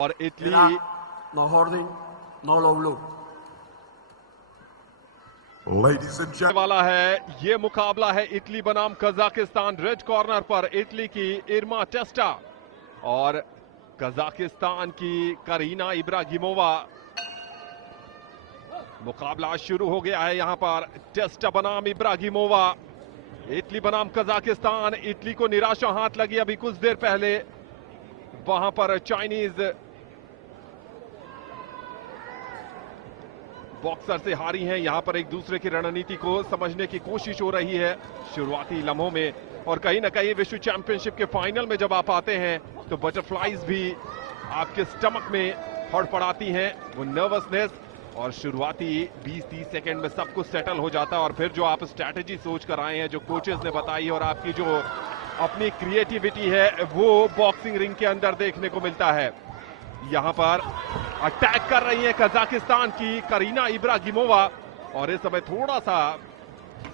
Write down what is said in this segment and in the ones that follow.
और Italy no holding, no low blow. Ladies and gentlemen, वाला है ये मुकाबला है इटली बनाम कजाकिस्तान। रेड कॉर्नर पर इटली की इरमा टेस्टा और कजाकिस्तान की करीना इब्राहिमोवा। मुकाबला शुरू हो गया है यहां पर। टेस्टा बनाम इब्राहिमोवा, इटली बनाम कजाकिस्तान। इटली को निराशा हाथ लगी अभी कुछ देर पहले, वहां पर चाइनीज बॉक्सर से हारी हैं। यहां पर एक दूसरे की रणनीति को समझने की कोशिश हो रही है शुरुआती लम्हों में, और कहीं ना कहीं विश्व चैंपियनशिप के फाइनल में जब आप आते हैं तो बटरफ्लाईज भी आपके स्टमक में हड़पड़ाती हैं, वो नर्वसनेस। और शुरुआती 20-30 सेकंड में सब कुछ सेटल हो जाता है, और फिर जो आप स्ट्रैटेजी सोच कर आए हैं, जो कोचेस ने बताई, और आपकी जो अपनी क्रिएटिविटी है, वो बॉक्सिंग रिंग के अंदर देखने को मिलता है। यहां पर अटैक कर रही है कजाकिस्तान की करीना इब्राहिमोवा, और इस समय थोड़ा सा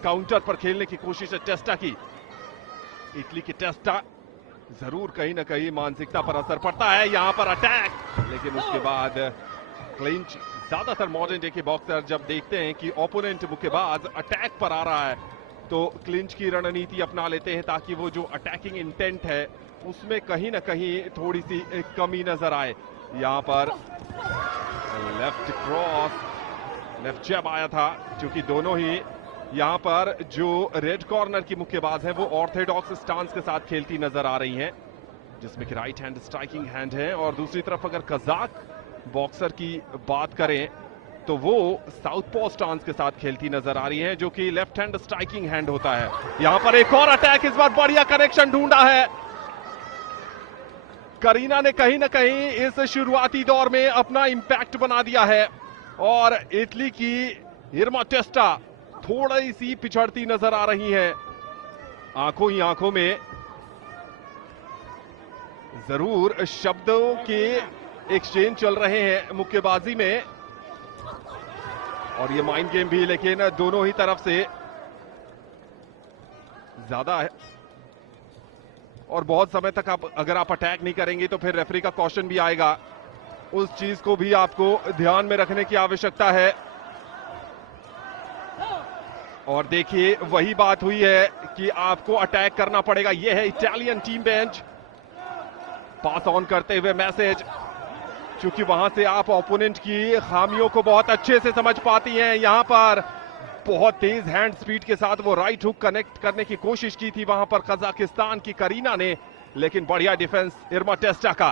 काउंटर पर खेलने की कोशिश है टेस्टा की। इटली की टेस्टा जरूर कहीं ना कहीं मानसिकता पर असर पड़ता है। यहां पर अटैक, लेकिन उसके बाद क्लिंच। ज्यादातर मॉडर्न डे के बॉक्सर जब देखते हैं कि ओपोनेंट मुक्केबाज अटैक पर आ रहा है तो क्लिंच की रणनीति अपना लेते हैं, ताकि वो जो अटैकिंग इंटेंट है उसमें कहीं ना कहीं थोड़ी सी कमी नजर आए। यहां पर लेफ्ट क्रॉस, लेफ्ट जैब आया था, क्योंकि दोनों ही यहां पर जो रेड कॉर्नर की मुक्केबाज है वो ऑर्थोडॉक्स स्टांस के साथ खेलती नजर आ रही हैं, जिसमें कि राइट हैंड स्ट्राइकिंग हैंड है। और दूसरी तरफ अगर कजाक बॉक्सर की बात करें तो वो साउथपॉ स्टांस के साथ खेलती नजर आ रही है, जो कि लेफ्ट हैंड स्ट्राइकिंग हैंड होता है। यहां पर एक और अटैक, इस बार बढ़िया कनेक्शन ढूंढा है करीना ने कहीं ना कहीं इस शुरुआती दौर में अपना इंपैक्ट बना दिया है। और इटली की इरमा टेस्टा थोड़ी सी पिछड़ती नजर आ रही है। आंखों ही आंखों में जरूर शब्दों के एक्सचेंज चल रहे हैं मुक्केबाजी में, और ये माइंड गेम भी, लेकिन दोनों ही तरफ से ज्यादा है। और बहुत समय तक आप अगर आप अटैक नहीं करेंगे तो फिर रेफरी का कॉशन भी आएगा, उस चीज को भी आपको ध्यान में रखने की आवश्यकता है। और देखिए वही बात हुई है कि आपको अटैक करना पड़ेगा। यह है Italian team bench pass on करते हुए मैसेज, क्योंकि वहां से आप ओपोनेंट की खामियों को बहुत अच्छे से समझ पाती हैं। यहां पर बहुत तेज हैंड स्पीड के साथ वो राइट हुक कनेक्ट करने की कोशिश की थी वहां पर कजाकिस्तान की करीना ने, लेकिन बढ़िया डिफेंस इरमा टेस्टा का।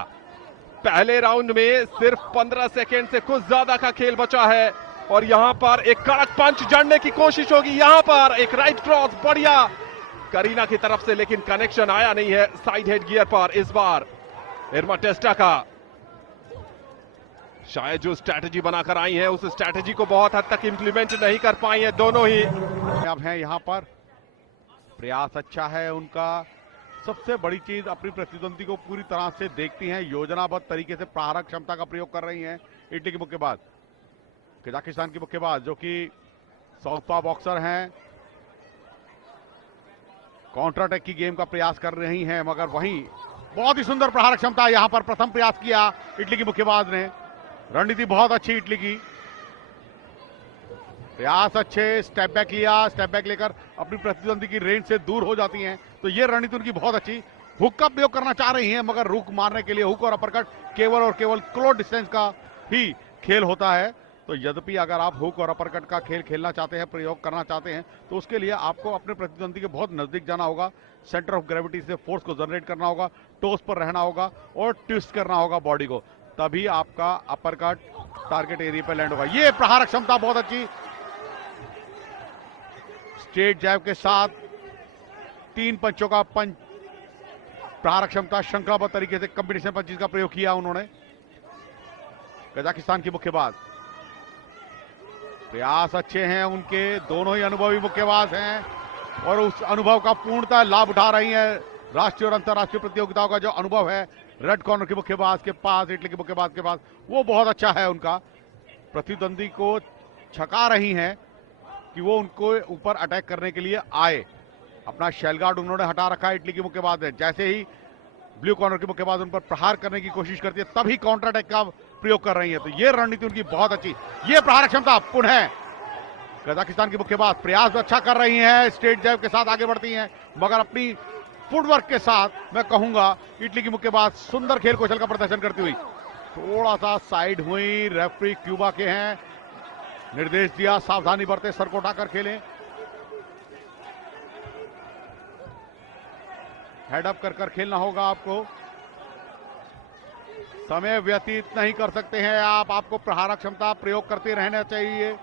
पहले राउंड में सिर्फ 15 सेकेंड से कुछ ज्यादा का खेल बचा है, और यहां पर एक कड़क पंच जड़ने की कोशिश होगी। यहां पर एक राइट क्रॉस बढ़िया करीना की तरफ से, लेकिन कनेक्शन आया नहीं है साइड हेड गियर पर इस बार इरमा टेस्टा का। शायद जो स्ट्रैटेजी बनाकर आई है उस स्ट्रैटेजी को बहुत हद तक इंप्लीमेंट नहीं कर पाई है दोनों ही। अब है यहाँ पर प्रयास अच्छा है उनका। सबसे बड़ी चीज अपनी प्रतिद्वंदी को पूरी तरह से देखती हैं, योजनाबद्ध तरीके से प्रहारक क्षमता का प्रयोग कर रही हैं इटली की मुक्केबाज। कजाकिस्तान की मुक्केबाज जो कि साउथपॉ बॉक्सर हैं, काउंटर अटैक की गेम का प्रयास कर रही हैं, मगर वहीं बहुत ही सुंदर प्रहारक क्षमता यहां पर प्रथम प्रयास किया इटली की मुक्केबाज ने। रणनीति बहुत अच्छी इटली की, प्रयास अच्छे, स्टेप बैक लिया, स्टेप बैक लेकर अपनी प्रतिद्वंदी की रेंज से दूर हो जाती हैं, तो ये रणनीति उनकी बहुत अच्छी। हुक का प्रयोग करना चाह रही हैं, मगर रुक मारने के लिए हुक और अपरकट केवल और केवल क्लोज डिस्टेंस का ही खेल होता है। तो यद्यपि अगर आप हुक और अपरकट का खेल खेलना चाहते हैं, प्रयोग करना चाहते हैं, तो उसके लिए आपको अपने प्रतिद्वंदी के बहुत नजदीक जाना होगा, सेंटर ऑफ ग्रेविटी से फोर्स को जनरेट करना होगा, टोस पर रहना होगा और ट्विस्ट करना होगा बॉडी को, तभी आपका अपरकट टारगेट एरिया पर लैंड होगा। ये प्रहारक क्षमता बहुत अच्छी, स्ट्रेट जैब के साथ 3 पंचों का पंच प्रहारक क्षमता, श्रृंखलाबद्ध तरीके से कॉम्बिनेशन पंचेस का प्रयोग किया उन्होंने। कजाकिस्तान की मुक्केबाज प्रयास अच्छे हैं उनके, दोनों ही अनुभवी मुक्केबाज हैं और उस अनुभव का पूर्णतः लाभ उठा रही हैं। राष्ट्रीय और अंतर्राष्ट्रीय प्रतियोगिताओं का जो अनुभव है रेड कॉर्नर की मुक्केबाज के पास, इटली की मुक्केबाज के पास, वो बहुत अच्छा है उनका। प्रतिद्वंदी को छका रही हैं कि वो उनको ऊपर अटैक करने के लिए आए। अपना शेल गार्ड उन्होंने हटा रखा है इटली की मुक्केबाज ने। जैसे ही ब्लू कॉर्नर के मुक्केबाज उन पर प्रहार करने की कोशिश करती है, तभी काउंटर अटैक का प्रयोग कर रही है। तो ये रणनीति उनकी बहुत अच्छी, ये प्रहार क्षमता पुनः कजाकिस्तान की मुक्केबाज प्रयास तो अच्छा कर रही हैं, स्ट्रेट जैब के साथ आगे बढ़ती हैं, मगर अपनी फुटवर्क के साथ मैं कहूंगा इटली की मुक्केबाज सुंदर खेल कौशल का प्रदर्शन करती हुई। थोड़ा सा साइड हुई, रेफरी क्यूबा के हैं, निर्देश दिया सावधानी बरते, सर को उठाकर खेलें, हेड अप कर खेलना होगा आपको, समय व्यतीत नहीं कर सकते हैं आप, आपको प्रहार क्षमता प्रयोग करते रहना चाहिए,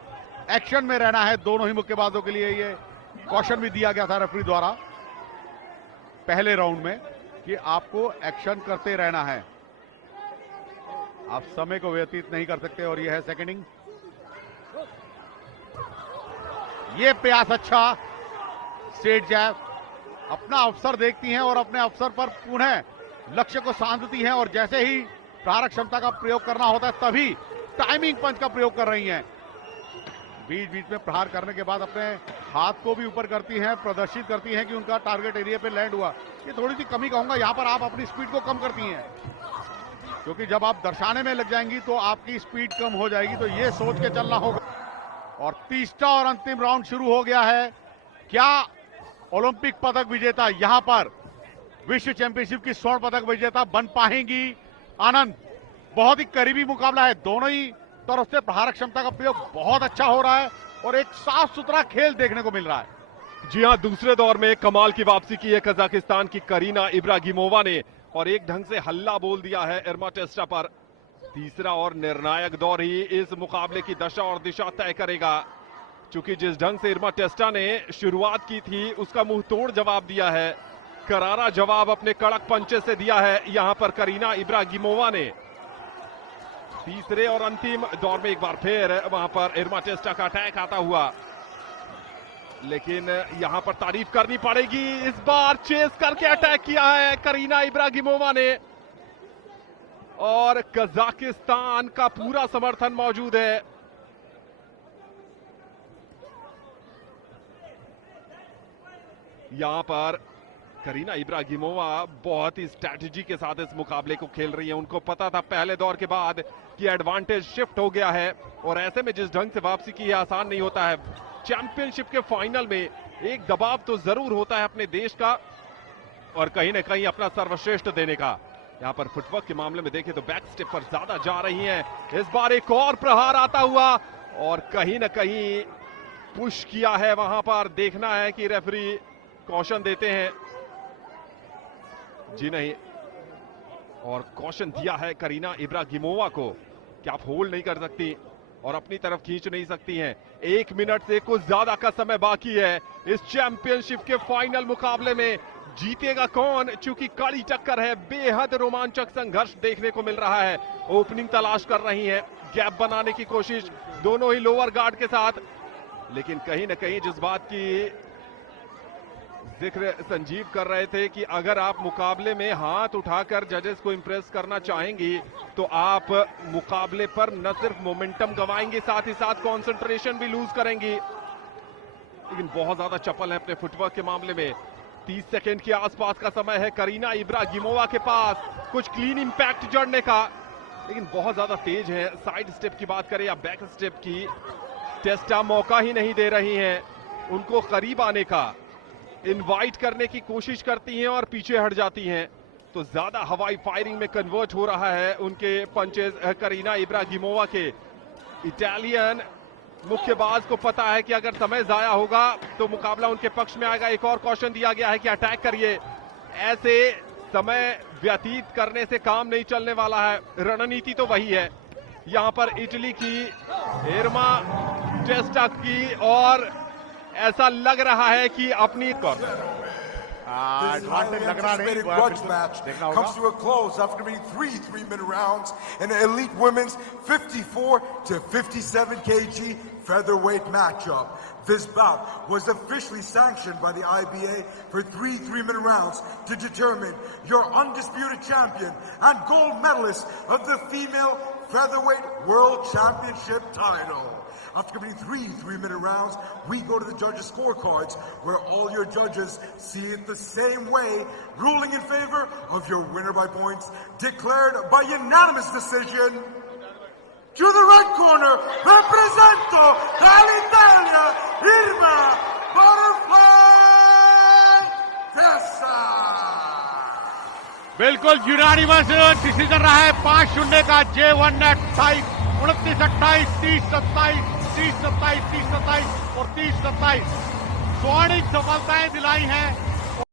एक्शन में रहना है दोनों ही मुक्केबाजों के लिए। ये कॉशन भी दिया गया था रेफरी द्वारा पहले राउंड में कि आपको एक्शन करते रहना है, आप समय को व्यतीत नहीं कर सकते। और यह है सेकंडिंग, ये प्रयास अच्छा, स्ट्रेट जैब, अपना अवसर देखती हैं और अपने अवसर पर पुनः लक्ष्य को साधती हैं, और जैसे ही प्रहार क्षमता का प्रयोग करना होता है तभी टाइमिंग पंच का प्रयोग कर रही हैं। बीच बीच में प्रहार करने के बाद अपने हाथ को भी ऊपर करती हैं, प्रदर्शित करती हैं कि उनका टारगेट एरिया पे लैंड हुआ। ये थोड़ी सी कमी कहूंगा, यहां पर आप अपनी स्पीड को कम करती हैं, क्योंकि जब आप दर्शाने में लग जाएंगी तो आपकी स्पीड कम हो जाएगी, तो ये सोच के चलना होगा। और तीसरा और अंतिम राउंड शुरू हो गया है। क्या ओलंपिक पदक विजेता यहां पर विश्व चैंपियनशिप की स्वर्ण पदक विजेता बन पाएंगी? आनंद, बहुत ही करीबी मुकाबला है, दोनों ही तरफ से प्रहार क्षमता का प्रयोग बहुत अच्छा हो रहा है और एक साफ सुथरा खेल देखने को मिल रहा है। जी हां, दूसरे दौर में कमाल की वापसी की है कजाकिस्तान की करीना इब्रागिमोवा ने, और एक ढंग से हल्ला बोल दिया है इर्मा टेस्टा पर। तीसरा और निर्णायक दौर ही इस मुकाबले की दशा और दिशा तय करेगा, क्योंकि जिस ढंग से इर्मा टेस्टा ने शुरुआत की थी उसका मुंह तोड़ जवाब दिया है, करारा जवाब अपने कड़क पंचे से दिया है यहां पर करीना इब्रागिमोवा ने। तीसरे और अंतिम दौर में एक बार फिर वहां पर इर्मा टेस्टा का अटैक आता हुआ, लेकिन यहां पर तारीफ करनी पड़ेगी, इस बार चेस करके अटैक किया है करीना इब्रागिमोवा ने, और कजाकिस्तान का पूरा समर्थन मौजूद है। यहां पर करीना इब्रागिमोवा बहुत ही स्ट्रैटेजी के साथ इस मुकाबले को खेल रही है। उनको पता था पहले दौर के बाद कि एडवांटेज शिफ्ट हो गया है, और ऐसे में जिस ढंग से वापसी की है आसान नहीं होता है। चैंपियनशिप के फाइनल में एक दबाव तो जरूर होता है अपने देश का, और कहीं ना कहीं अपना सर्वश्रेष्ठ देने का। यहां पर फुटवर्क के मामले में देखें तो बैक स्टेप पर ज्यादा जा रही हैं। इस बार एक और प्रहार आता हुआ, और कहीं ना कहीं पुश किया है वहां पर, देखना है कि रेफरी कॉशन देते हैं जी नहीं, और कॉशन दिया है करीना इब्रागिमोवा को कि आप होल्ड नहीं कर सकती और अपनी तरफ खींच नहीं सकती हैं। 1 मिनट से कुछ ज्यादा का समय बाकी है इस चैंपियनशिप के फाइनल मुकाबले में। जीतेगा कौन? चूंकि कड़ी टक्कर है, बेहद रोमांचक संघर्ष देखने को मिल रहा है। ओपनिंग तलाश कर रही हैं, गैप बनाने की कोशिश दोनों ही लोअर गार्ड के साथ, लेकिन कहीं ना कहीं जिस बात की जिक्र संजीव कर रहे थे कि अगर आप मुकाबले में हाथ उठाकर जजेस को इंप्रेस करना चाहेंगी तो आप मुकाबले पर न सिर्फ मोमेंटम गंवाएंगे, साथ ही साथ कंसंट्रेशन भी लूज करेंगी। लेकिन बहुत ज्यादा चपल है अपने फुटवर्क के मामले में। 30 सेकंड के आसपास का समय है करीना इब्रागिमोवा के पास कुछ क्लीन इंपैक्ट जड़ने का, लेकिन बहुत ज्यादा तेज है। साइड स्टेप की बात करें या बैक स्टेप की, टेस्टा मौका ही नहीं दे रही हैं उनको करीब आने का। इनवाइट करने की कोशिश करती हैं और पीछे हट जाती हैं, तो ज्यादा हवाई फायरिंग में कन्वर्ट हो रहा है उनके पंचेस करीना इब्रागिमोवा के। इटालियन मुक्केबाज को पता है कि अगर समय जाया होगा तो मुकाबला उनके पक्ष में आएगा। एक और कॉशन दिया गया है कि अटैक करिए, ऐसे समय व्यतीत करने से काम नहीं चलने वाला है। रणनीति तो वही है यहां पर इटली की इर्मा टेस्टा की, और ऐसा लग रहा है कि अपनी This highly anticipated grudge match comes to a close after being 3 3-minute rounds in the elite women's 54 to 57 kg featherweight matchup. This bout was officially sanctioned by the IBA for 3 3-minute rounds to determine your undisputed champion and gold medalist of the female featherweight world championship title. After completing three 3-minute rounds, we go to the judges' scorecards, where all your judges see it the same way, ruling in favor of your winner by points, declared by unanimous decision. To the right corner, represento dall'Italia, Irma Butterfly Tessa. बिल्कुल unanimous decision रहा है 5-0 का J1 net 29-28, 30-27, 30-27, 30-27 और 30-27 स्वर्णिम सफलताएं दिलाई हैं